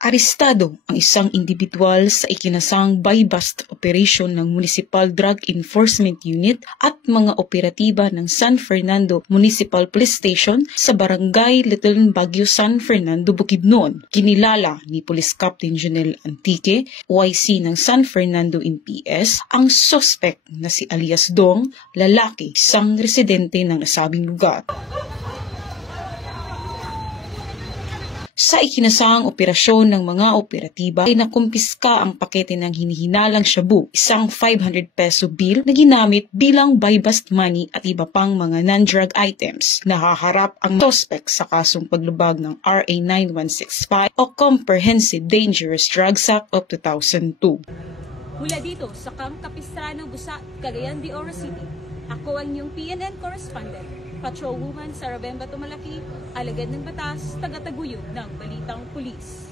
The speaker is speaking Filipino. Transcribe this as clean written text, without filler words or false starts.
Arestado ang isang individual sa ikinasang buy-bust operation ng Municipal Drug Enforcement Unit at mga operatiba ng San Fernando Municipal Police Station sa Barangay Little Baguio, San Fernando, Bukidnon. Kinilala ni Police Captain Jonel Antique, OIC ng San Fernando NPS, ang suspect na si alias Dong, lalaki, isang residente ng nasabing lugar. Sa ikinasang operasyon ng mga operatiba ay nakumpiska ang pakete ng hinihinalang shabu, isang 500 peso bill na ginamit bilang buy-bust money at iba pang mga non-drug items. Nahaharap ang suspect sa kasong paglubag ng RA 9165 o Comprehensive Dangerous Drugs Act of 2002. Mula dito sa Camp Capistrano, Busa, Cagayan de Oro City, ako ang iyong PNN correspondent, Patrolwoman Sara Bemba Tumalaki, alagad ng batas, taga-taguyod ng Balitang Pulis.